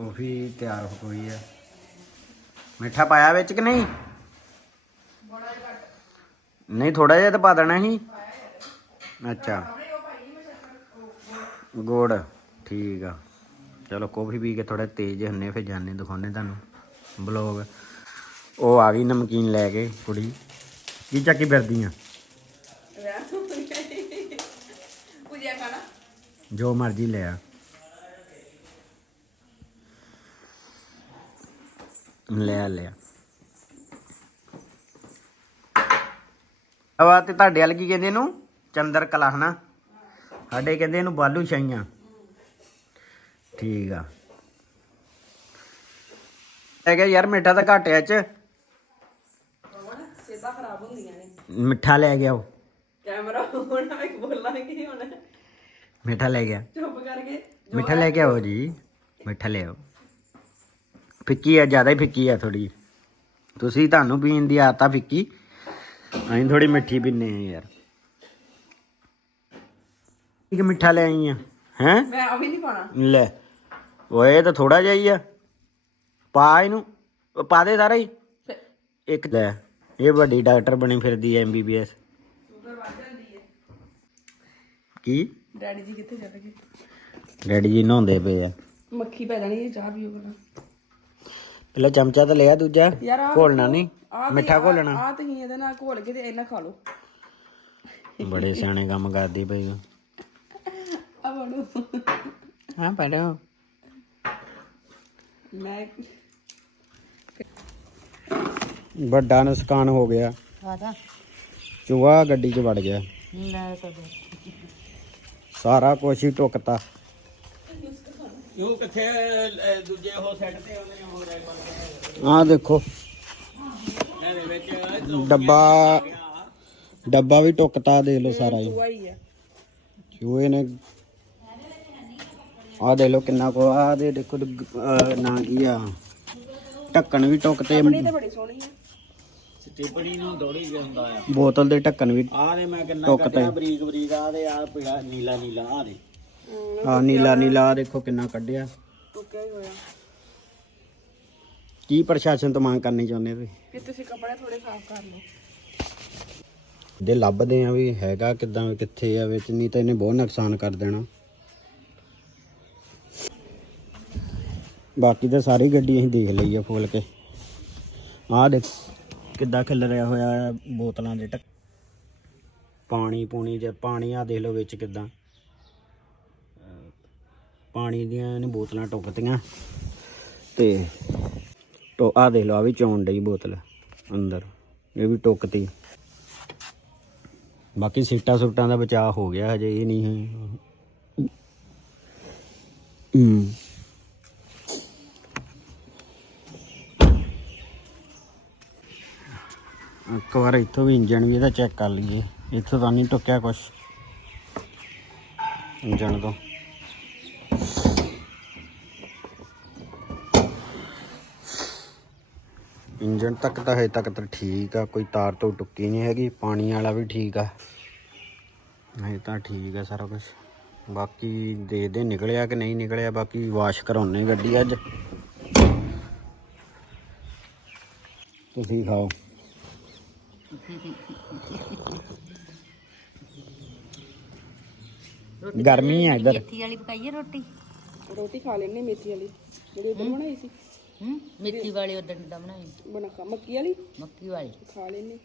Coffee ਤਿਆਰ ਹੋ ਗਈ ਹੈ ਮਿੱਠਾ ਪਾਇਆ ਵਿੱਚ ਕਿ ਨਹੀਂ? ਨਹੀਂ ਥੋੜਾ ਜਿਹਾ ਤਾਂ ਪਾ ਦੇਣਾ ਸੀ। ਅੱਛਾ। ਗੁੜ ਠੀਕ ਆ। ਚਲੋ ਕੌਫੀ ਪੀ ਕੇ ਥੋੜਾ ਤੇਜ਼ ਹੁੰਨੇ ਫਿਰ ਜਾਣੇ ਦਿਖਾਉਣੇ ਤੁਹਾਨੂੰ ਬਲੌਗ ਉਹ ਆ ਗਈ ਨਮਕੀਨ ਲੈ ਕੇ ਕੁੜੀ। ਕੀ ਚੱਕੀ ਫਿਰਦੀ ਆ? ਜੋ ਮਰਜ਼ੀ ਲੈ ਆ। ਲੈ ਆ, ਲੈ ਆ। ਆਵਾ ਤੇ ਤੁਹਾਡੇ ਵਾਲ ਕੀ ਕਹਿੰਦੇ ਇਹਨੂੰ? ਚੰਦਰ ਕਲਾ ਹਨਾ? ਸਾਡੇ ਕਹਿੰਦੇ ਇਹਨੂੰ ਬਾਲੂ ਸ਼ਾਈਆਂ ਠੀਕ ਆ। ਹੈਗਾ ਯਾਰ ਮਿੱਠਾ ਤਾਂ ਘੱਟ ਐ ਚ। ਸੇਬਾ ਖਰਾਬ ਹੁੰਦੀਆਂ ਨੇ ਮਿੱਠਾ ਲੈ ਗਿਆ ਉਹ। ਕੈਮਰਾ ਹੁਣ ਮੈਂ ਬੋਲਾਂਗੀ ਹੁਣ। ਮਿੱਠਾ ਲੈ ਗਿਆ। ਚੁੱਪ ਕਰਕੇ। ਮਿੱਠਾ ਲੈ ਕੇ ਆਓ ਜੀ। ਮਿੱਠਾ ਲੈ ਆਓ। ਫਿੱਕੀ ਆ ਜ਼ਿਆਦਾ ਹੀ ਫਿੱਕੀ ਆ ਥੋੜੀ ਤੁਸੀਂ ਤੁਹਾਨੂੰ ਪੀਣ ਦੀ ਆਦਤ ਆ ਫਿੱਕੀ ਅਸੀਂ ਥੋੜੀ ਮਿੱਠੀ ਪੀਨੇ ਆ ਯਾਰ। ਇੱਕ ਮਿੱਠਾ ਲੈ ਆਈ ਆ। ਹੈ? ਮੈਂ ਆ ਵੀ ਨਹੀਂ ਪਾਣਾ ਲੈ ਓਏ ਤਾਂ ਥੋੜਾ ਜਿਹਾ ਹੀ ਆ। ਪਾ ਇਹਨੂੰ ਉਹ ਪਾ ਦੇ ਸਾਰਾ ਹੀ। ਇੱਕ ਲੈ ਇਹ ਵੱਡੀ ਡਾਕਟਰ ਬਣੀ ਫਿਰਦੀ ਐ ਐਮਬੀਬੀਐਸ ਕੀ? ਡੈਡੀ ਜੀ ਕਿੱਥੇ ਗਏ? ਡੈਡੀ ਜੀ ਨਹਾਉਂਦੇ ਪਏ ਆ। ਮੱਖੀ ਪੈ ਜਾਣੀ ਹੈ ਚਾਹ ਪੀਓ ਪਹਿਲਾਂ। ਪਹਿਲਾਂ ਚਮਚਾ ਤਾਂ ਲਿਆ ਦੂਜਾ ਯਾਰ ਆਹ ਘੋਲਣਾ ਨਹੀਂ ਆਹ ਮਿੱਠਾ ਘੋਲਣਾ। ਆ ਤੁਸੀਂ ਇਹਦੇ ਨਾਲ ਘੋਲ ਕੇ ਤੇ ਇਹਨਾਂ ਖਾ ਲਓ। ਬੜੇ ਸਿਆਣੇ ਕੰਮ ਕਰਦੀ ਪਈ ਤੂੰ ਆ ਬਣੋ। ਹਾਂ ਪੜੋ ਮੈਂ ਵੱਡਾ ਨੁਕਸਾਨ ਹੋ ਗਿਆ। ਆਦਾ ਚੂਹਾ ਗੱਡੀ 'ਚ ਵੜ ਗਿਆ। ਲੈ ਤਾਂ ਦੇ। ਸਾਰਾ ਕੁਛ ਹੀ ਟੁੱਕਤਾ। ਉਹ ਕਿੱਥੇ ਅਹ, ਦੂਜੇ ਉਹ ਸੈੱਟ ਤੇ ਉਹਨੇ ਹੋ ਰਿਹਾ ਆਹ ਦੇਖੋ। ਇਹਦੇ ਵਿੱਚ ਡੱਬਾ ਡੱਬਾ ਵੀ ਟੁੱਕਤਾ ਦੇਖ ਲਓ ਸਾਰਾ ਹੀ। ਵਾਈ ਆ। ਚੂਹੇ ਨੇ ਆਹ ਦੇਖ ਲਓ ਕਿੰਨਾ ਕੋ ਆਹ ਦੇ ਦੇਖੋ ਅਹ, ਨਾ ਕੀ ਆ। ਢੱਕਣ ਵੀ ਟੁੱਕਤੇ। ਤਾਂ ਬੜੀ ਸੋਹਣੀ ਆ। ਟਿੱਪਣੀ ਨੂੰ ਦੌੜੀ ਜਾਂਦਾ ਆ। ਬੋਤਲ ਦੇ ਢੱਕਣ ਵੀ ਆਹ ਨੇ ਮੈਂ ਕਿੰਨਾ ਟੁੱਕ ਕੱਟਿਆ। ਬਰੀਕ ਬਰੀਕ ਆ ਦੇ ਆ ਪੀਲਾ ਨੀਲਾ ਨੀਲਾ ਆ ਦੇ। ਆ ਨੀਲਾ ਨੀਲਾ ਆਹ ਦੇਖੋ ਕਿੰਨਾ ਕੱਢਿਆ। ਟੁੱਕਿਆ ਹੀ ਹੋਇਆ। ਕੀ ਪ੍ਰਸ਼ਾਸਨ ਤੋਂ ਮੰਗ ਕਰਨੀ ਚਾਹੁੰਦੇ ਤੁਸੀਂ? ਕਿ ਤੁਸੀਂ ਕੱਪੜੇ ਥੋੜੇ ਸਾਫ਼ ਕਰ ਲਓ। ਦੇ ਲੱਭਦੇ ਆ ਵੀ ਹੈਗਾ ਕਿਦਾਂ ਵੀ ਕਿੱਥੇ ਆ ਵਿੱਚ ਨਹੀਂ ਤਾਂ ਇਹਨੇ ਬਹੁਤ ਨੁਕਸਾਨ ਕਰ ਦੇਣਾ। ਬਾਕੀ ਤਾਂ ਸਾਰੀ ਗੱਡੀ ਅਸੀਂ ਦੇਖ ਲਈ ਆ ਫੋਲ ਕੇ। ਆਹ ਦੇਖ ਕਿੱਦਾਂ ਖਿਲ ਰਿਹਾ ਹੋਇਆ ਬੋਤਲਾਂ ਦੇ ਟੱਕ ਪਾਣੀ ਪੂਣੀ ਜੇ ਪਾਣੀ ਆ ਦੇਖ ਲਓ ਵਿੱਚ ਕਿੱਦਾਂ। ਪਾਣੀ ਦੀਆਂ ਇਹਨੇ ਬੋਤਲਾਂ ਟੁੱਕਤੀਆਂ। ਤੇ ਟੋ ਆ ਦੇਖ ਲਓ ਆ ਵੀ ਚੌਣ ਡਈ ਬੋਤਲ ਅੰਦਰ। ਇਹ ਵੀ ਟੁੱਕਤੀ। ਬਾਕੀ ਸੀਟਾਂ ਸੁੱਟਾਂ ਦਾ ਬਚਾਅ ਹੋ ਗਿਆ ਹਜੇ, ਇਹ ਨਹੀਂ ਹੈ। ਹੂੰ। ਇੱਕ ਵਾਰ ਇੱਥੋਂ ਵੀ ਇੰਜਣ ਵੀ ਇਹਦਾ ਚੈੱਕ ਕਰ ਲਈਏ। ਇੱਥੋਂ ਤਾਂ ਨਹੀਂ ਟੁੱਕਿਆ ਕੁਛ। ਇੰਜਣ ਤੋਂ। ਇੰਜਨ ਤੱਕ ਤਾਂ ਹਜੇ ਤੱਕ ਤਾਂ ਠੀਕ ਆ ਕੋਈ ਤਾਰ ਤੋਂ ਟੁੱਕੀ ਨਹੀਂ ਹੈਗੀ ਪਾਣੀ ਵਾਲਾ ਵੀ ਠੀਕ ਆ। ਹਜੇ ਤਾਂ ਠੀਕ ਆ ਸਾਰਾ ਕੁਝ ਬਾਕੀ ਦੇਖਦੇ ਨਿਕਲਿਆ ਕਿ ਨਹੀਂ ਨਿਕਲਿਆ ਬਾਕੀ ਵਾਸ਼ ਕਰਾਉਣੇ ਗੱਡੀ ਅੱਜ। ਤੁਸੀਂ ਖਾਓ। ਗਰਮੀ ਆ ਇੱਧਰ। ਮੇਥੀ ਵਾਲੀ ਪਕਾਈਏ ਰੋਟੀ? ਰੋਟੀ ਖਾ ਲੈਣੇ ਮੇਥੀ ਵਾਲੀ। ਜਿਹੜੀ ਉਧਰ ਬਣਾਈ ਸੀ। ਹੂੰ? ਮੇਥੀ ਵਾਲੀ ਉਦੋਂ ਦਾ ਬਣਾਈ ਬਣਾ ਖਾ ਮੱਕੀ ਵਾਲੀ? ਮੱਕੀ ਵਾਲੀ। ਖਾ ਲੈਣੇ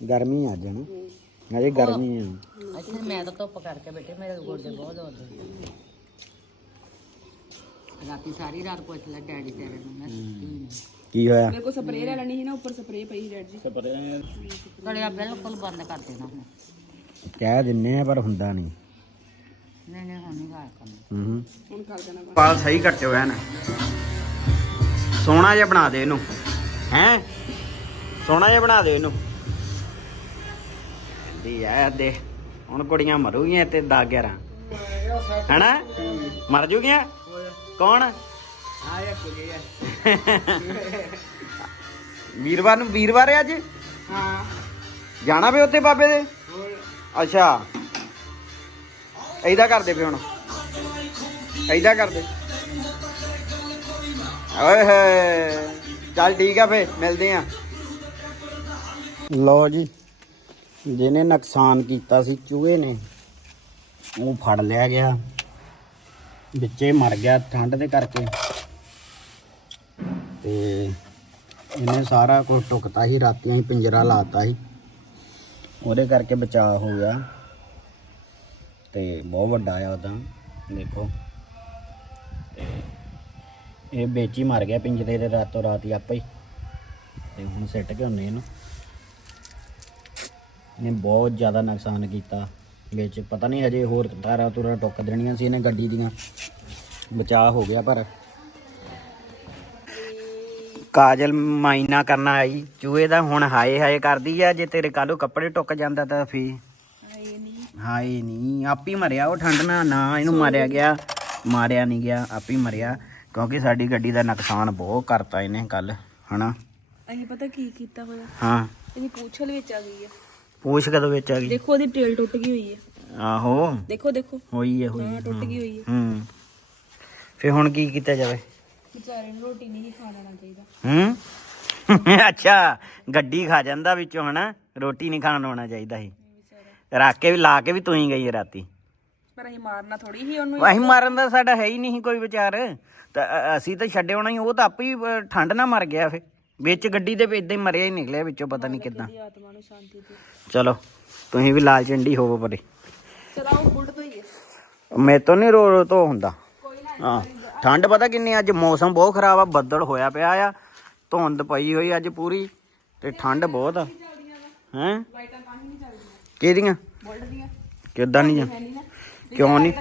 ਗਰਮੀ ਆ ਨਾ ਅਜੇ ਗਰਮੀ ਆ। ਅੱਛਾ ਮੈਂ ਤਾਂ ਧੁੱਪ ਕਰਕੇ ਬੈਠੇ ਮੇਰੇ ਗੋਡੇ ਬਹੁਤ ਦਰਦ ਰਾਤੀ ਸਾਰੀ ਰਾਤ ਪੁੱਛ ਲੈ ਡੈਡੀ ਤੇਰੇ ਨੂੰ ਮੈਂ ਸੁੱਤੀ ਨਹੀਂ ਕੀ ਹੋਇਆ? ਮੇਰੇ ਕੋਲ ਸਪਰੇਅ ਲੈ ਲੈਣੀ ਸੀ ਨਾ ਉੱਪਰ ਸਪਰੇਅ ਪਈ ਸੀ ਡੈਡ ਜੀ ਗਲਿਆ ਬਿਲਕੁਲ ਬੰਦ ਕਰ ਦੇਣਾ ਹੁਣ। ਕਹਿ ਦਿੰਨੇ ਆ ਪਰ ਹੁੰਦਾ ਨਹੀਂ ਨਹੀਂ ਨਹੀਂ ਹੁਣ ਨਹੀਂ ਗਾਲ ਕਰਨਾ। ਹੂੰ। ਹੁਣ ਕਰ ਦੇਣਾ ਬਸ। ਪਾਲ ਸਹੀ ਕੱਟਿਓ ਐਨ ਸੋਹਣਾ ਜਿਹਾ ਬਣਾ ਦੇ ਇਹਨੂੰ। ਹੈ? ਸੋਹਣਾ ਜਿਹਾ ਬਣਾ ਦੇ ਇਹਨੂੰ। ਦੀ ਆ ਦੇ, ਹੁਣ ਕੁੜੀਆਂ ਮਰੂਗੀਆਂ ਤੇ 10 11 ਹੈਨਾ? ਮਰ ਜੂਗੀਆਂ? ਕੌਣ? ਆਇਆ ਕੁੜੀ ਵੀਰਵਾਰ ਨੂੰ ਵੀਰਵਾਰ ਹੈ ਅੱਜ? ਹਾਂ ਜਾਣਾ ਵੀ ਉੱਥੇ ਬਾਬੇ ਦੇ? ਅੱਛਾ। ਐਦਾਂ ਕਰਦੇ ਫੇ ਹੁਣ। ਐਦਾਂ ਕਰਦੇ। ਓਏ ਹੋਏ, ਚੱਲ ਠੀਕ ਆ ਫੇ ਮਿਲਦੇ ਆ। ਲਓ ਜੀ, ਜਿਹਨੇ ਨੁਕਸਾਨ ਕੀਤਾ ਸੀ, ਚੂਹੇ ਨੇ, ਉਹ ਫੜ ਲਿਆ ਗਿਆ। ਵਿੱਚੇ ਮਰ ਗਿਆ, ਠੰਡ ਦੇ ਕਰਕੇ। ਤੇ ਇਹਨੇ ਸਾਰਾ ਕੁਝ ਟੁਕਤਾ ਸੀ, ਰਾਤੀਆਂ ਹੀ ਪਿੰਜਰਾ ਲਾਤਾ ਸੀ। ਉਹਦੇ ਕਰਕੇ ਬਚਾਅ ਹੋ ਗਿਆ। ਤੇ ਬਹੁਤ ਵੱਡਾ ਆ ਉਹਦਾ, ਦੇਖੋ। ਤੇ ਇਹ ਵਿੱਚ ਹੀ ਮਰ ਗਿਆ ਪਿੰਜਰੇ ਦੇ ਰਾਤੋਂ ਰਾਤ ਹੀ ਆਪੇ ਹੀ। ਤੇ ਹੁਣ ਸਿੱਟ ਕੇ ਹੁੰਨੇ ਇਹਨੂੰ। ਇਹਨੇ ਬਹੁਤ ਜ਼ਿਆਦਾ ਨੁਕਸਾਨ ਕੀਤਾ। ਵਿੱਚ ਪਤਾ ਨਹੀਂ ਹਜੇ ਹੋਰ ਤਾਰਾਂ ਤੁਰਾਂ ਟੁੱਕ ਦੇਣੀਆਂ ਸੀ ਇਹਨੇ ਗੱਡੀ ਦੀਆਂ। ਬਚਾਅ ਹੋ ਗਿਆ ਪਰ। ਕਾਜਲ ਮਾਇਨਾ ਕਰਨ ਆਈ। ਚੂਹੇ ਦਾ ਹੁਣ ਹਾਏ ਹਾਏ ਕਰਦੀ ਆ। ਜੇ ਤੇਰੇ ਕਾਲੋ ਕੱਪੜੇ ਟੁੱਕ ਜਾਂਦਾ ਤਾਂ ਫੇ ਹਾਏ ਨਹੀਂ ਆਪੀ ਮਰਿਆ ਉਹ ਠੰਡ ਨਾਲ ਨਾ ਇਹਨੂੰ ਮਾਰਿਆ ਗਿਆ। ਮਾਰਿਆ ਨਹੀਂ ਗਿਆ ਆਪੀ ਮਰਿਆ। ਕਿਉਂਕਿ ਸਾਡੀ ਗੱਡੀ ਦਾ ਨੁਕਸਾਨ ਬਹੁਤ ਕਰਤਾ ਇਹਨੇ ਕੱਲ ਹਨਾ? ਅਸੀਂ ਪਤਾ ਕੀ ਕੀਤਾ ਹੋਇਆ? ਹਾਂ। ਇਹਦੀ ਪੂਛਲ ਵਿੱਚ ਆ ਗਈ ਆ। ਪੂਛ ਕਦੋਂ ਵਿੱਚ ਆ ਗਈ? ਦੇਖੋ ਉਹਦੀ ਟੇਲ ਟੁੱਟ ਗਈ ਹੋਈ ਹੈ ਆਹੋ। ਦੇਖੋ ਦੇਖੋ। ਹੋਈ ਹੈ ਹੋਈ ਹਾਂ ਟੁੱਟ ਗਈ ਹੋਈ ਹੈ ਹੂੰ। ਫੇ ਹੁਣ ਕੀ ਕੀਤਾ ਜਾਵੇ? ਵਿਚਾਰੇ ਨੂੰ ਰੋਟੀ ਨਹੀਂ ਖਾ ਲੈਣਾ ਚਾਹੀਦਾ। ਹੂੰ? ਅੱਛਾ ਗੱਡੀ ਖਾ ਜਾਂਦਾ ਵਿੱਚੋਂ ਹਨਾ? ਰੋਟੀ ਨਹੀਂ ਖਾਣ ਆਉਣਾ ਚਾਹੀਦਾ ਸੀ। ਰੱਖ ਕੇ ਵੀ ਲਾ ਕੇ ਵੀ ਤੂੰ ਹੀ ਗਈ ਰਾਤੀ। ਪਰ ਅਸੀਂ ਮਾਰਨਾ ਥੋੜੀ ਹੀ ਉਹਨੂੰ ਅਸੀਂ ਮਾਰਨ ਦਾ ਸਾਡਾ ਹੈ ਹੀ ਨਹੀਂ ਕੋਈ ਵਿਚਾਰ। ਤਾਂ ਅ- ਅਸੀਂ ਤਾਂ ਛੱਡੇ ਹੋਣਾ ਹੀ ਉਹ ਤਾਂ ਆਪੇ ਹੀ ਅ, ਠੰਡ ਨਾਲ ਮਰ ਗਿਆ ਫੇ ਵਿੱਚ ਗੱਡੀ ਦੇ ਇਦਾਂ ਹੀ ਮਰਿਆ ਹੀ ਨਿਕਲਿਆ ਵਿੱਚੋਂ ਪਤਾ ਨਹੀਂ ਕਿੱਦਾਂ। ਦੀ ਆਤਮਾ ਨੂੰ ਸ਼ਾਂਤੀ ਦੇ ਚਲੋ ਤੁਸੀਂ ਵੀ ਲਾਲ ਚੰਡੀ ਹੋਵੋ ਪਰੇ। ਚਲਾਓ ਬੁੱਢ ਤੋਂ ਹੀ ਹੈ। ਮੇਰੇ ਤੋਂ ਨਹੀਂ ਰੋ ਰੋ ਤੋਂ ਹੁੰਦਾ। ਹਾਂ ਠੰਡ ਪਤਾ ਕਿੰਨੀ ਅੱਜ ਮੌਸਮ ਬਹੁਤ ਖਰਾਬ ਆ ਬੱਦਲ ਹੋਇਆ ਪਿਆ ਆ ਧੁੰਦ ਪਈ ਹੋਈ ਅੱਜ ਪੂਰੀ ਤੇ ਠੰਡ ਬਹੁਤ ਆ। ਹੈ? ਲਾਈਟਾਂ ਤਾਂ ਹੀ ਨਹੀਂ ਚੱਲਦੀਆਂ। ਕਿਹਦੀਆਂ? ਬੁੱਢ ਦੀਆਂ। ਕਿੱਦਾਂ ਨਹੀਂ ਹੈ ਨਹੀਂ ਨਾ। ਕਿਉਂ ਨਹੀਂ?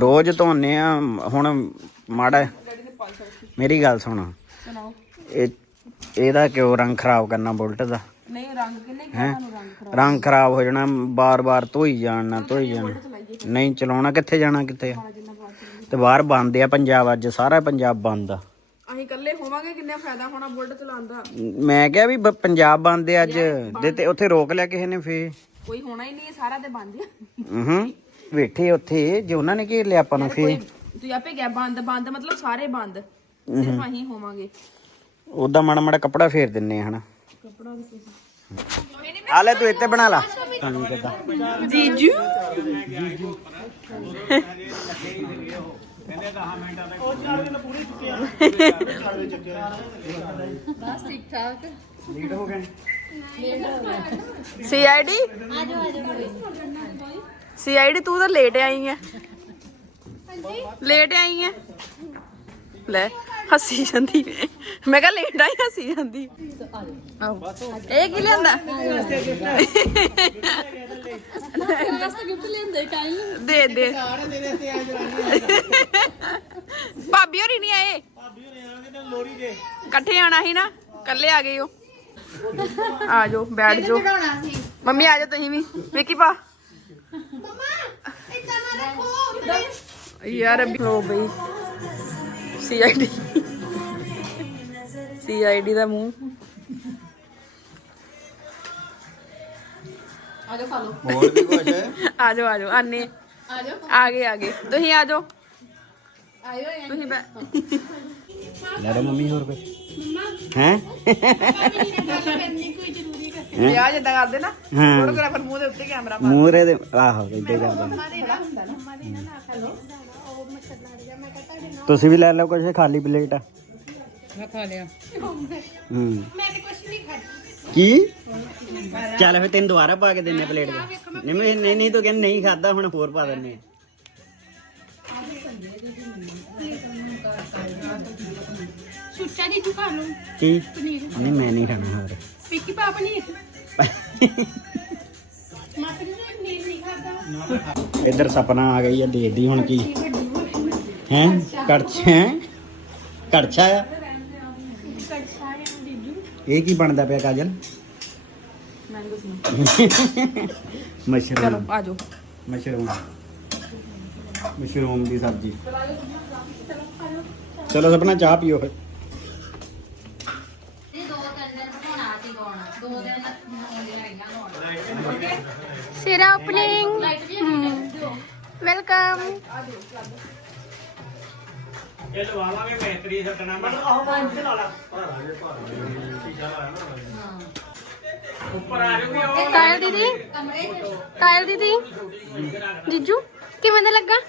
ਰੋਜ਼ ਧੋਨੇ ਆ ਹੁਣ ਮਾੜਾ ਮੇਰੀ ਗੱਲ ਸੁਣ। ਇਹ ਇਹਦਾ ਕਿਉਂ ਰੰਗ ਖਰਾਬ ਕਰਨਾ ਬੁਲਟ ਦਾ? ਨਹੀਂ ਰੰਗ ਕਿੰਨੇ ਕਿਹਾ ਤੁਹਾਨੂੰ ਰੰਗ ਖਰਾਬ ਰੰਗ ਖਰਾਬ ਹੋ ਜਾਣਾ ਬਾਰ-ਬਾਰ ਧੋਈ ਜਾਣਾ ਧੋਈ ਜਾਣਾ। ਨਹੀਂ ਚਲਾਉਣਾ ਕਿੱਥੇ ਜਾਣਾ ਕਿੱਥੇ ਤੇ ਬਾਹਰ ਬੰਦ ਆ ਪੰਜਾਬ ਅੱਜ ਸਾਰਾ ਪੰਜਾਬ ਬੰਦ ਆ। ਅਸੀਂ ਇਕੱਲੇ ਹੋਵਾਂਗੇ ਕਿੰਨਾ ਫਾਇਦਾ ਹੋਣਾ ਬੁੱਢ ਚਲਾਉਣ ਦਾ? ਮੈਂ ਕਿਹਾ ਵੀ ਪੰਜਾਬ ਬੰਦ ਆ ਅੱਜ। ਤੇ ਉੱਥੇ ਰੋਕ ਲਿਆ ਕਿਸੇ ਨੇ ਫੇ ਕੋਈ ਹੋਣਾ ਹੀ ਨਹੀਂ ਸਾਰਾ ਤੇ ਬੰਦ ਆ। ਹੂੰ। ਬੈਠੇ ਉੱਥੇ ਜੇ ਉਹਨਾਂ ਨੇ ਘੇਰ ਲਿਆ ਆਪਾਂ ਨੂੰ ਫੇ ਤੂੰ ਆਪੇ ਗਿਆ ਬੰਦ ਬੰਦ ਮਤਲਬ ਸਾਰੇ ਬੰਦ। ਸਿਰਫ ਅਸੀਂ ਹੋਵਾਂਗੇ। ਮਾੜਾ ਮਾੜਾ ਕੱਪੜਾ ਫੇਰ ਦਿੰਨੇ ਆ ਹਨਾ? ਕੱਪੜਾ ਵੀ ਤੁਸੀਂ ਆ। ਲੈ ਤੂੰ ਇੱਥੇ ਬਣਾ ਲਾ। ਤੁਹਾਨੂੰ ਕਿੱਦਾਂ ਜੀਜੂ ਸੀਆਈਡੀ ਸੀਆਈਡੀ ਤੂੰ ਤਾਂ ਲੇਟ ਆਈ ਹੈ ਲੇਟ ਆਈ ਹੈ ਲੈ ਹੱਸੀ ਜਾਂਦੀ ਮੈਂ ਕਿਹਾ ਲੇਟ ਆਈ ਹੱਸੀ ਜਾਂਦੀ ਆਹੋ। ਇਹ ਕੀ ਲਿਆਂਦਾ? ਦੇ ਦੇ। ਭਾਬੀ ਹੋਰੀ ਨਹੀਂ ਆਏ। ਇਕੱਠੇ ਆਣਾ ਸੀ ਨਾ ਇਕੱਲੇ ਆ ਗਏ ਹੋ ਆ ਜਾਓ ਬੈਠ ਜਾਓ। ਮੰਮੀ ਆ ਜਾਓ ਤੁਸੀਂ ਵੀ। ਵਿੱਕੀ ਪਾ ਯਾਰ ਅਭੀ ਲੋ ਬਈ ਸੀਆਈਡੀ ਸੀਆਈਡੀ ਦਾ ਮੂੰਹ ਹੋਰ ਵੀ ਕੁਝ ਆ ਜਾਓ ਆ ਜਾਓ ਆਨੇ ਆ ਗਏ ਆ ਗਏ ਤੁਸੀਂ ਆ ਜਾਓ ਤੁਸੀਂ ਬੈ ਲੈ ਰੇ ਮੰਮੀ ਹੋਰ ਕੋਈ ਹੈ ਵਿਆਹ ਜਿੱਦਾਂ ਕਰਦੇ ਨਾ ਹਾਂ। ਫੋਟੋਗ੍ਰਾਫਰ ਮੂੰਹ ਦੇ ਉੱਤੇ ਕੈਮਰਾ ਮੂਹਰੇ ਦੇ ਆਹੋ ਇੱਦਾਂ ਕਰਦਾ ਤੁਸੀਂ ਵੀ ਲੈ ਲਓ ਕੁਝ ਖਾਲੀ ਪਲੇਟ ਮੈਂ ਖਾ ਲਿਆ। ਹੂੰ। ਕੀ? ਚੱਲ ਫੇ ਤੈਨੂੰ ਦੁਬਾਰਾ ਪਾ ਕੇ ਦਿੰਨੇ ਪਲੇਟ ਦੇ ਨਹੀਂ ਮੈਂ ਨਹੀਂ ਨਹੀਂ ਤੂੰ ਕਹਿੰਦਾ ਨਹੀਂ ਖਾਦਾ ਹੁਣ ਹੋਰ ਪਾ ਦਿੰਨੇ ਸੁੱਚਾ ਜੀ ਤੂੰ ਖਾ ਲਓ। ਕੀ? ਨਹੀਂ ਮੈਂ ਨਹੀਂ ਖਾਣਾ ਹੋਰ। ਪਿੱਕੀ ਪਾ ਪਨੀਰ ਮਾਪੀ ਨੇ ਪਨੀਰ ਨਹੀਂ ਖਾਦਾ ਇੱਧਰ ਸਪਨਾ ਆ ਗਈ ਆ ਦੇਖਦੀ ਹੁਣ ਕੀ। ਹੈ? ਕੜਛਾ। ਹੈ? ਕੜਛਾ ਆ? ਇਹ ਕੀ ਬਣਦਾ ਪਿਆ Kajal? Mango mushroom. Mushroom. Mushroom ਦੀ ਸਬਜ਼ੀ। ਚਲੋ ਸਪਨਾ ਚਾਹ ਪੀਓ ਫਿਰ। ਸਿਰਾ ਓਪਨਿੰਗ ਵੈਲਕਮ। ਇਹ ਲਵਾ ਲਾਂਗੇ ਮੈਤਰੀ ਸੱਟਣਾ। ਮੈਂ ਉੱਪਰ ਆ ਜੂਗੀ ਉਹ। ਕਾਇਲ ਦੀਦੀ। ਕਾਇਲ ਦੀਦੀ। ਜੀਜੂ ਕਿਵੇਂ ਦਾ ਲੱਗਾ?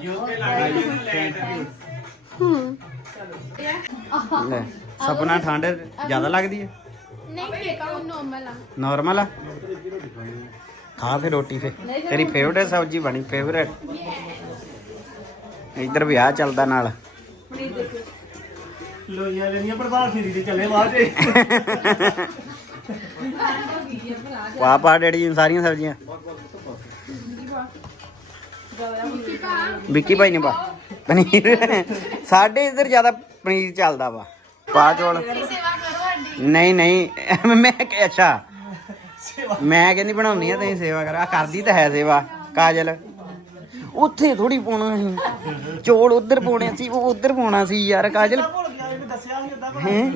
ਜਿਉ ਤੇ ਲੱਗ ਗਈ ਲੈਟ ਹੂੰ। ਲੈ ਸਪਨਾ ਠੰਡ ਜ਼ਿਆਦਾ ਲੱਗਦੀ ਹੈ? ਨਹੀਂ ਠੀਕ ਆ ਨੋਰਮਲ ਆ। ਨਾਰਮਲ ਆ? ਖਾ ਫੇ ਰੋਟੀ ਫੇ ਤੇਰੀ ਫੇਵਰੇਟ ਸਬਜ਼ੀ ਬਣੀ ਫੇਵਰੇਟ ਇੱਧਰ ਵਿਆਹ ਚੱਲਦਾ ਨਾਲ। ਲੋਈਆਂ ਲੈਣੀਆਂ ਪ੍ਰਧਾਨ ਫੇਰੀ ਤੇ ਚੱਲੇ ਬਾਅਦ ਚ। ਪਾ ਪਾ ਡੈਡੀ ਜੀ ਸਾਰੀਆਂ ਸਬਜ਼ੀਆਂ। ਵਿੱਕੀ ਭਾਈ ਨੇ ਪਾ ਪਨੀਰ। ਸਾਡੇ ਇੱਧਰ ਜ਼ਿਆਦਾ ਪਨੀਰ ਚੱਲਦਾ ਵਾ। ਪਾ ਚੋਲ। ਨਹੀਂ ਨਹੀਂ ਮੈਂ ਕਿ- ਅੱਛਾ। ਮੈਂ ਕਹਿੰਦੀ ਬਣਾਉਣੀ ਆ ਤੁਸੀਂ ਸੇਵਾ ਕਰ। ਆ ਕਰਦੀ ਤਾਂ ਹੈ ਸੇਵਾ ਕਾਜਲ। ਉੱਥੇ ਥੋੜੀ ਪਾਉਣਾ ਸੀ। ਚੋਲ ਉਧਰ ਪਾਉਣੇ ਸੀ ਉਹ ਉਧਰ ਪਾਉਣਾ ਸੀ ਯਾਰ ਕਾਜਲ। ਭੁੱਲ ਗਿਆ ਇਹਨੂੰ ਦੱਸਿਆ ਸੀ ਉਦਾਂ ਹੈਂ?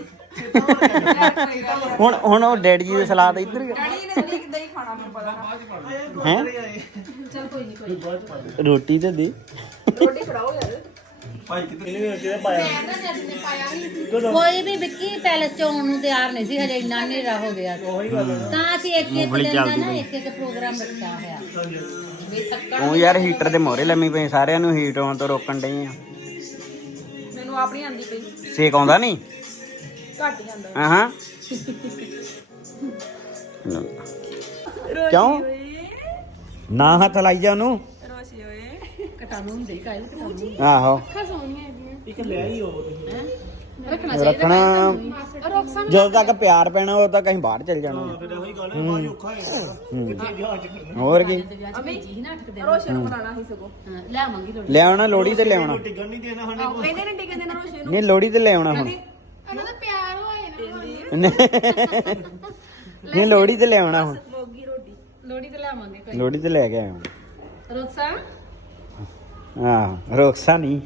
ਹੁਣ ਹੁਣ ਉਹ ਡੈਡੀ ਜੀ ਦੀ ਸਲਾਦ ਇੱਧਰ ਹੀ ਹੈ ਰੋਟੀ ਤੇ ਦੇ। ਕੋਈ ਵੀ ਵਿੱਕੀ ਪੈਲਸ ਚ ਆਉਣ ਨੂੰ ਤਿਆਰ ਨਹੀਂ ਸੀ ਹਜੇ ਇੰਨਾ ਹਨੇਰਾ ਹੋ ਗਿਆ ਸੀ। ਤਾਂ ਅਸੀਂ ਇੱਕ ਇੱਕ ਮੂੰਗਫਲੀ ਦਿਨ ਦਾ ਨਾ। ਇੱਕ ਇੱਕ ਪ੍ਰੋਗਰਾਮ ਰੱਖਿਆ ਹੋਇਆ। ਵੀ ਉਹ ਯਾਰ ਹੀਟਰ ਦੇ ਮੋਰੇ ਲੰਮੀ ਪਈ ਸਾਰਿਆਂ ਨੂੰ ਹੀਟ ਆਉਣ ਤੋਂ ਰੋਕਣ ਡਈ ਆ। ਮੈਨੂੰ ਆਪਣੀ ਆਂਦੀ ਪਈ। ਸੇਕ ਆਉਂਦਾ ਨਹੀਂ? ਘੱਟ ਜਾਂਦਾ ਹਾਂ ਹਾਂ। ਕਿਉਂ? ਨਾ ਹੱਥ ਲਾਈ ਜਾ ਉਹਨੂੰ। ਆਹੋ। ਇੱਕ ਲੈ ਹੀ? ਉਹ। ਰੱਖਣਾ ਜਦੋਂ ਤੱਕ ਪਿਆਰ ਪੈਣਾ ਉਦੋਂ ਤੱਕ ਅਸੀਂ ਬਾਹਰ ਚੱਲ ਜਾਣਾ। ਫਿਰ ਉਹੀ ਗੱਲ ਹੈ ਬਾਅਦ ਚ ਔਖਾ ਹੋ। ਜਾਂਦਾ ਕਿੱਥੇ ਜਹਾਜ਼ ਚ ਕਰਨਾ। ਹੋਰ ਕੀ? ਰੋਸ਼ੀ ਨੂੰ ਬਣਾਉਣਾ ਸੀ ਸਗੋਂ। ਹਾਂ, ਲਿਆਵਾਂਗੀ ਰੋਟੀ ਲਿਆਉਣਾ ਲੋੜੀ ਤੇ ਲਿਆਉਣਾ। ਟਿਕਣ ਨਹੀਂ ਦੇਣਾ ਕਹਿੰਦੇ ਨੇ ਟਿਕਣ ਦੇਣਾ ਰੋਸ਼ੀ ਨੂੰ ਨਹੀਂ ਲੋੜੀ ਤੇ ਲਿਆਉਣਾ ਹੁਣ। ਉਹਨਾਂ ਦਾ ਪਿਆਰ ਹੋਏ ਨਾ ਨਹੀਂ ਲੋੜੀ ਤੇ ਲਿਆਉਣਾ ਹੁਣ। ਮੋਗੀ ਰੋਟੀ। ਲੋੜੀ ਤੇ ਲੋੜੀ ਤੇ ਲੈ ਕੇ ਆਇਆ ਰੋਕਸਾ ਆਹ ਰੋਕਸਾ ਨਹੀਂ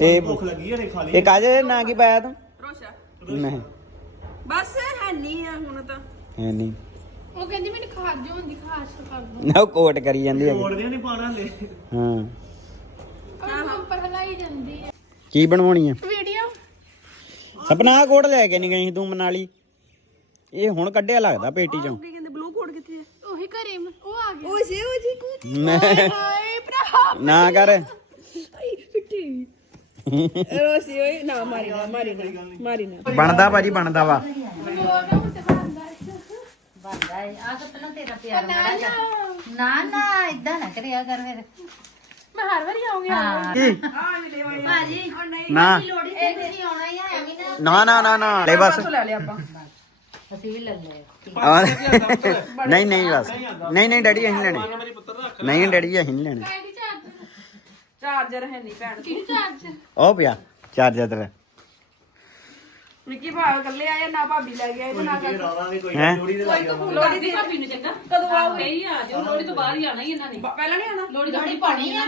ਇਹ ਭੁੱਖ ਲੱਗੀ ਹੈ ਖਾ ਲਈ ਇਹ ਕਾਜੇ ਨਾ ਕੀ ਪਾਇਆ ਤੂੰ? ਰੋਸ਼ਾ। ਨਹੀਂ। ਬਸ ਹੈ ਨਹੀਂ ਆ ਹੁਣ ਤਾਂ। ਹੈ ਨਹੀਂ। ਉਹ ਕਹਿੰਦੀ ਮੈਨੂੰ ਖਾਜ ਜੋ ਹੁੰਦੀ ਖਾਜ ਕਰ ਦੋ। ਨਾ ਉਹ ਕੋਟ ਕਰੀ ਜਾਂਦੀ ਹੈ ਮੋੜਦੇ ਨਹੀਂ ਪਾਣਾ ਲੈ ਹਾਂ। ਉਹ ਉੱਪਰ ਹਲਾਈ ਜਾਂਦੀ ਹੈ ਕੀ ਬਣਵਾਉਣੀ ਆ? ਵੀਡੀਓ। ਸਪਨਾ ਕੋਟ ਲੈ ਕੇ ਨਹੀਂ ਗਈ ਤੂੰ ਮਨਾਲੀ। ਇਹ ਹੁਣ ਕੱਢਿਆ ਲੱਗਦਾ ਪੇਟੀ ਚੋਂ। ਕੀ ਕਹਿੰਦੇ ਬਲੂ ਕੋਡ ਕਿੱਥੇ ਹੈ ਉਹੀ ਘਰੇ ਮ- ਉਹ ਆ ਗਿਆ। ਓਏ ਸੇ ਓਏ ਜੀ ਭਰਾ ਨਾ ਕਰ। ਆਈ ਫਿੱਟੀ ਰੋਸ਼ੀ ਓਏ ਨਾ ਮਾਰੀ ਨਾ ਮਾਰੀ ਨਾ ਮਾਰੀ ਨਾ। ਬਣਦਾ ਭਾਜੀ ਬਣਦਾ ਵਾ। ਬੰਦਾ ਹੈ ਆ ਤਾਂ ਪਹਿਲਾਂ ਤੇਰਾ ਪਿਆਰ ਬੜਾ ਜਾ ਨਾ ਨਾ ਇਦਾਂ ਨਾ ਕਰਿਆ ਕਰ ਫਿਰ। ਮੈਂ ਹਰ ਵਾਰੀ ਆਉਂਗੀ ਹਾਂ। ਕੀ ਭਾਜੀ ਨਾ। ਲੋੜੀ ਤੇ ਤੁਸੀਂ ਆਉਣਾ ਹੀ ਆ ਐਵੇਂ ਨਾ। ਨਾ ਨਾ ਨਾ ਨਾ ਲੈ ਬਸ। ਲੈ ਲਿਆ ਆਪਾਂ। ਅਸੀਂ ਵੀ ਲੈ ਲਏ ਨਹੀਂ ਨਹੀਂ ਬਸ। ਨਹੀਂ ਨਹੀਂ ਡੈਡੀ ਅਸੀਂ ਲੈਣੇ। ਨਹੀਂ ਡੈਡੀ ਅਸੀਂ ਲੈਣੇ। ਚਾਰਜਰ ਹੈ ਨਹੀਂ ਭੈਣ ਕਿਹੜੀ ਚਾਰਜਰ? ਉਹ ਪਿਆ ਚਾਰਜਰ ਤੇ ਮਿੱਕੀ ਭਾਵੇਂ ਇਕੱਲੇ ਆਏ ਨਾ ਭਾਬੀ ਲੈ ਗਿਆ ਇਹ ਨਾ ਕਰ ਕੋਈ ਹੈਂ? ਲੋੜੀ ਦੇ ਲੱਗ ਲੋੜੀ ਦੀ ਭਾਬੀ ਨੂੰ ਚੰਗਾ। ਕਦੋਂ ਆਓਗੇ? ਹੀ ਆ ਜਾਓ ਲੋੜੀ ਤੋਂ ਬਾਅਦ ਹੀ ਆਣਾ ਹੀ ਇਹਨਾਂ ਨੇ। ਪਹਿਲਾਂ ਨਹੀਂ ਆਣਾ ਲੋੜੀ ਲੋੜੀ ਪਾਣੀ ਆ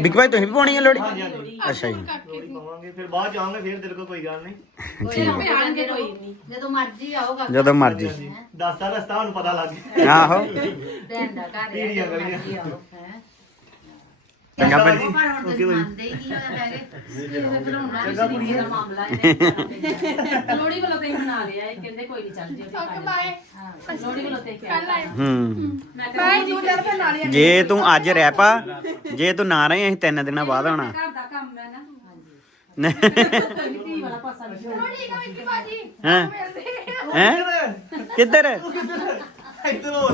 ਬਿਗ ਭਾਈ ਤੁਸੀਂ ਵੀ ਪਾਉਣੀ ਹੈ ਲੋੜੀ ਅੱਛਾ ਜੀ। ਲੋੜੀ ਪਾਵਾਂਗੇ ਫਿਰ ਬਾਅਦ ਚ ਆਵਾਂਗੇ ਫਿਰ ਤੇਰੇ ਕੋਲ ਕੋਈ ਗੱਲ ਨਹੀਂ। ਕੋਈ ਆਣਗੇ ਕੋਈ ਨਹੀਂ। ਜਦੋਂ ਮਰਜ਼ੀ ਆਓਗਾ ਜਦੋਂ ਮਰਜ਼ੀ। ਦੱਸਦਾ ਰਸਤਾ ਉਹਨੂੰ ਪਤਾ ਲੱਗ ਗਿਆ। ਆਹੋ। ਭੈਣ ਦਾ ਘਰ ਹੈ ਚੰਗਾ ਭਾਜੀ। ਪਰ ਹੁਣ ਤੁਸੀਂ ਮੰਨਦੇ ਹੀ ਨਹੀਂ ਹੋਇਆ ਹੈਗੇ ਇਹ ਖਿਲਾਉਣਾ ਵੀ ਦਾ ਮਾਮਲਾ ਹੈ ਲੋੜੀ ਵੱਲੋਂ ਤੇ ਬਣਾ ਲਿਆ ਇਹ ਕਹਿੰਦੇ ਕੋਈ ਨਹੀਂ ਚੱਲ ਜਿਓ ਓਕੇ ਬਾਏ ਹਾਂ ਲੋੜੀ ਵੱਲੋਂ ਤੇ ਕੱਲ ਆਏ ਹੂੰ। ਮੈਂ ਬਾਈ ਤੂੰ ਜਦ ਫਿਰ ਨਾਲ ਹੀ ਜੇ ਤੂੰ ਅੱਜ ਰਹਿ ਪਾ ਜੇ ਤੂੰ ਨਾ ਰਹੇ ਅਸੀਂ ਤਿੰਨ ਦਿਨਾਂ ਬਾਅਦ ਆਉਣਾ। ਘਰ ਦਾ ਕੰਮ ਹੈ ਨਾ। ਹੈ? ਹੈ? ਕਿੱਧਰ?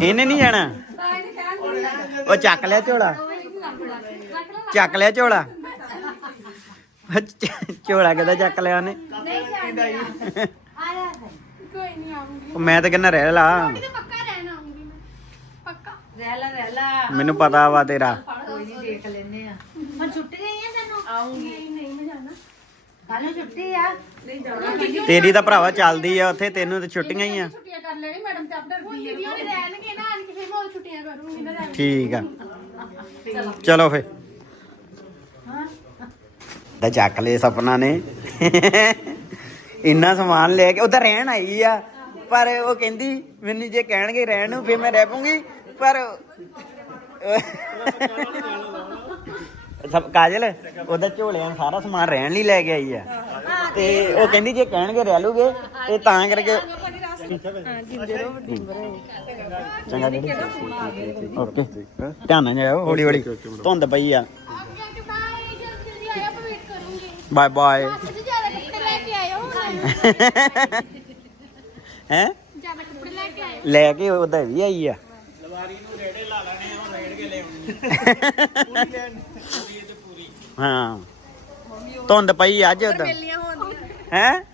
ਇਹਨੇ ਨਹੀਂ ਜਾਣਾ। ਉਹ ਚੱਕ ਲਿਆ ਝੋਲਾ। ਚੱਕ ਲਿਆ ਝੋਲਾ? ਝੋਲਾ ਕਿੱਦਾਂ ਚੱਕ ਲਿਆ ਉਹਨੇ? ਆਇਆ ਕੋਈ ਨਹੀਂ ਆਉਂਗੀ ਉਹ ਮੈਂ ਤਾਂ ਕਹਿੰਦਾ ਰਹਿ ਲਾ। ਤੇ ਪੱਕਾ ਰਹਿਣਾ ਆਉਂਗੀ ਮੈਂ। ਪੱਕਾ। ਰਹਿ ਲਾ ਰਹਿ ਲਾ। ਮੈਨੂੰ ਪਤਾ ਵਾ ਤੇਰਾ। ਕੋਈ ਨਹੀਂ ਦੇਖ ਲੈਨੇ ਆ। ਹੁਣ ਛੁੱਟੀ ਗਈ ਆ ਤੈਨੂੰ? ਆਉਂਗੀ ਨਹੀਂ ਮੈਂ ਜਾਣਾ। ਕੱਲ ਨੂੰ ਛੁੱਟੀ ਆ? ਤੇਰੀ ਤਾਂ ਭਰਾਵਾ ਚੱਲਦੀ ਆ ਉੱਥੇ ਤੈਨੂੰ ਤਾਂ ਛੁੱਟੀਆਂ ਹੀ ਆ। ਛੁੱਟੀਆਂ ਕਰ ਲੈਣੀ ਮੈਡਮ ਤੇ ਆਪਣਾ ਹੁਣ ਦੀਦੀ ਹੋਣੀ ਰਹਿਣਗੇ ਨਾ ਆਣ ਕੇ ਫਿਰ ਮੈਂ ਉਹ ਛੁੱਟੀਆਂ ਕਰੂੰਗੀ ਨਾ ਰਹਿਣ ਠੀਕ ਆ। ਚਲੋ ਫੇ ਤਾਂ ਚੱਕ ਲਏ ਸਪਨਾ ਨੇ। ਇੰਨਾ ਸਮਾਨ ਲੈ ਕੇ, ਉਹ ਰਹਿਣ ਆਈ ਆ। ਪਰ ਉਹ ਕਹਿੰਦੀ, ਮੈਨੂੰ ਜੇ ਕਹਿਣਗੇ ਰਹਿਣ ਨੂੰ ਫੇ ਮੈਂ ਰਹਿ ਪੂੰਗੀ ਪਰ ਸਭ ਕਾਜਲ, ਉਹਦਾ ਝੋਲਿਆਂ ਨੂੰ ਸਾਰਾ ਸਮਾਨ ਰਹਿਣ ਲਈ ਲੈ ਕੇ ਆਈ ਆ। ਤੇ ਉਹ ਕਹਿੰਦੀ, ਜੇ ਕਹਿਣਗੇ ਰਹਿ ਲੂਗੇ ਇਹ ਤਾਂ ਕਰਕੇ ਚੰਗਾ ਓਕੇ। ਧਿਆਨ ਨਾਲ ਜਾਓ ਹੌਲੀ ਹੌਲੀ ਧੁੰਦ ਪਈ ਆ ਜਲਦੀ ਜਲਦੀ ਆਇਆ ਆਪਾਂ ਵੇਟ ਕਰੂੰਗੀ ਬਾਏ ਬਾਏ ਜ਼ਿਆਦਾ ਕੱਪੜੇ ਲੈ ਕੇ ਆਇਓ ਹੈ। ਜ਼ਿਆਦਾ ਕੱਪੜੇ ਲੈ ਕੇ ਆਇਓ ਲੈ ਕੇ ਉਹਦਾ ਵੀ ਆਈ ਆ। ਲਵਾਰੀ ਨੂੰ ਰੇੜੇ ਲਾ ਲੈਣੇ ਉਹ ਰੇੜ ਕੇ ਲੈ ਆਉਣੀ ਹਾਂ। ਧੁੰਦ ਪਈ ਅੱਜ ਉਦਾਂ ਹੈ?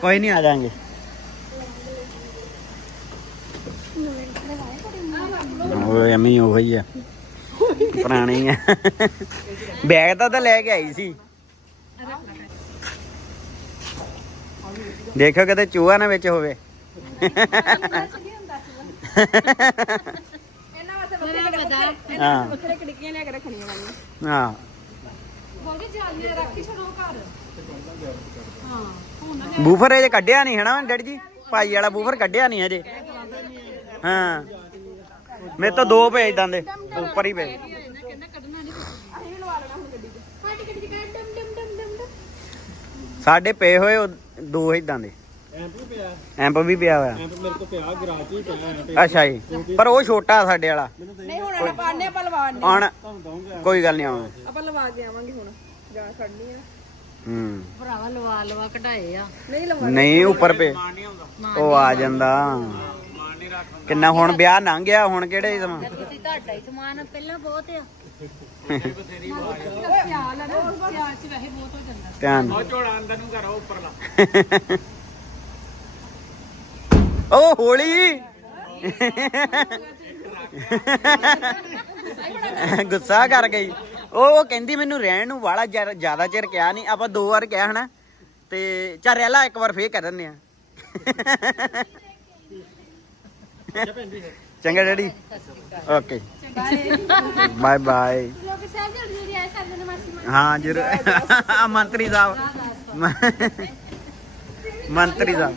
ਕੋਈ ਨਹੀਂ ਆ ਜਾਾਂਗੇ। ਉਹ ਐਵੇਂ ਉਹ ਹੀ ਆ। ਪੁਰਾਣੀ ਆ। ਬੈਗ ਤਾਂ ਤਾਂ ਲੈ ਕੇ ਆਈ ਸੀ। ਦੇਖੋ ਕਿਤੇ ਚੂਹਾ ਨਾ ਵਿੱਚ ਹੋਵੇ। ਹਾਂ। ਖਿੜਕੀਆਂ ਲੈ ਕੇ ਰੱਖਣੀਆਂ ਵਾਲੀਆਂ। ਹਾਂ। ਬੋਲਦੇ ਜਾਲੀਆਂ ਰੱਖੀ ਛੜੋ ਘਰ। ਬੂਫਰ ਇਹ ਕੱਢਿਆ ਨਹੀਂ ਹਨਾ ਡੈਡੀ ਜੀ? ਭਾਈ ਵਾਲਾ ਬੂਫਰ ਕੱਢਿਆ ਨਹੀਂ ਹਜੇ। ਹਾਂ। ਮੇਰੇ ਤਾਂ ਦੋ ਪਏ ਇਦਾਂ ਦੇ। ਉੱਪਰ ਹੀ ਪਏ। ਸਾਡੀ ਪਏ ਹੋਏ ਉਹ ਦੋ ਇਦਾਂ ਦੇ। ਐਂਪ ਵੀ ਪਿਆ ਐਂਪ ਵੀ ਪਿਆ ਹੋਇਆ। ਐਂਪ ਮੇਰੇ ਕੋਲ ਪਿਆ ਗਰਾਜ ਹੀ ਪਿਆ ਐਂਪ ਅੱਛਾ ਜੀ। ਪਰ ਉਹ ਛੋਟਾ ਸਾਡੇ ਵਾਲਾ। ਨਹੀਂ ਹੁਣ ਆਪਾਂ ਪਾਣੇ ਆਪਾਂ ਆਣ ਕੋਈ ਗੱਲ ਨਹੀਂ ਆਵਾਂਗੇ। ਆਪਾਂ ਲਵਾ ਕੇ ਆਵਾਂਗੇ ਹੁਣ ਜਾ ਖੜਨੀ ਆ ਹੂੰ। ਭਰਾਵਾ ਲਵਾ ਲਵਾ ਕਢਾਏ ਆ। ਨਹੀਂ ਲਵਾ ਨਹੀਂ ਉੱਪਰ ਆਉਂਦਾ ਉਹ ਆ ਜਾਂਦਾ। ਕਿੰਨਾ ਹੁਣ ਵਿਆਹ ਲੰਘ ਗਿਆ ਹੁਣ ਕਿਹੜੇ ਸਮਾਂ ਤੁਸੀਂ ਤੁਹਾਡਾ ਹੀ ਸਮਾਨ ਪਹਿਲਾਂ ਬਹੁਤ ਆ। ਸਿਆਲ ਆ ਨਾ ਸਿਆਲ ਚ ਵੈਸੇ ਬਹੁਤ ਹੋ ਜਾਂਦਾ ਧਿਆਨ ਉਹ ਝੋਲਾ ਅੰਦਰ ਨੂੰ ਕਰੋ ਉੱਪਰਲਾ। ਉਹ ਹੋਲੀ। ਗੁੱਸਾ ਕਰ ਗਈ। ਉਹ ਉਹ ਕਹਿੰਦੀ ਮੈਨੂੰ ਰਹਿਣ ਨੂੰ ਵਾਲਾ ਜ਼ਿਆਦਾ ਚਿਰ ਕਿਹਾ ਨਹੀਂ ਆਪਾਂ ਦੋ ਵਾਰ ਕਿਹਾ ਹਨਾ। ਤੇ ਚੱਲ ਰਹਿ ਲਾ ਇੱਕ ਵਾਰ ਫੇਰ ਕਰ ਦਿੰਦੇ ਆ। ਚੰਗਾ ਡੈਡੀ। ਓਕੇ। Bye bye. ਲੋਕ ਸਾਹਿਬ ਜਲਦੀ ਜਲਦੀ ਆਏ ਸਾਡੇ ਨੇ ਮਾਸੀ ਮਾਂ ਹਾਂ ਜਰੂਰ। ਮੰਤਰੀ ਸਾਹਿਬ। ਮੰਤਰੀ ਸਾਹਿਬ।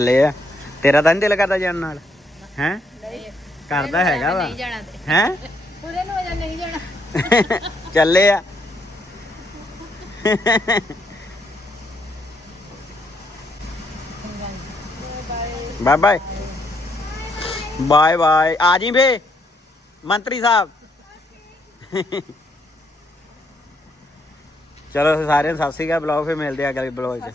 ਲੈ ਆ। ਤੇਰਾ ਤਾਂ ਨਹੀਂ ਦਿਲ ਕਰਦਾ ਜਾਣ ਨਾਲ। ਹੈ? ਕਰਦਾ ਹੈਗਾ ਵਾ। ਹੈ? ਪੂਰੇ ਨੂੰ ਹੋ ਜਾ ਨਹੀਂ ਜਾਣਾ। ਚੱਲੇ ਆ। Bye bye bye bye. ਆ ਜੀ ਵੇ ਮੰਤਰੀ ਸਾਹਿਬ। ਚਲੋ ਸਾਰਿਆਂ ਨੂੰ ਸਤਿ ਸ਼੍ਰੀ ਅਕਾਲ ਬਲੌਗ ਫੇ ਮਿਲਦੇ ਆ ਅਗਲੇ ਬਲੌਗ 'ਚ।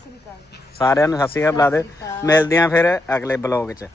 ਸਾਰਿਆਂ ਨੂੰ ਸਤਿ ਸ਼੍ਰੀ ਅਕਾਲ ਬੁਲਾ ਦੇ ਮਿਲਦੇ ਆ ਫਿਰ ਅਗਲੇ ਬਲੌਗ 'ਚ।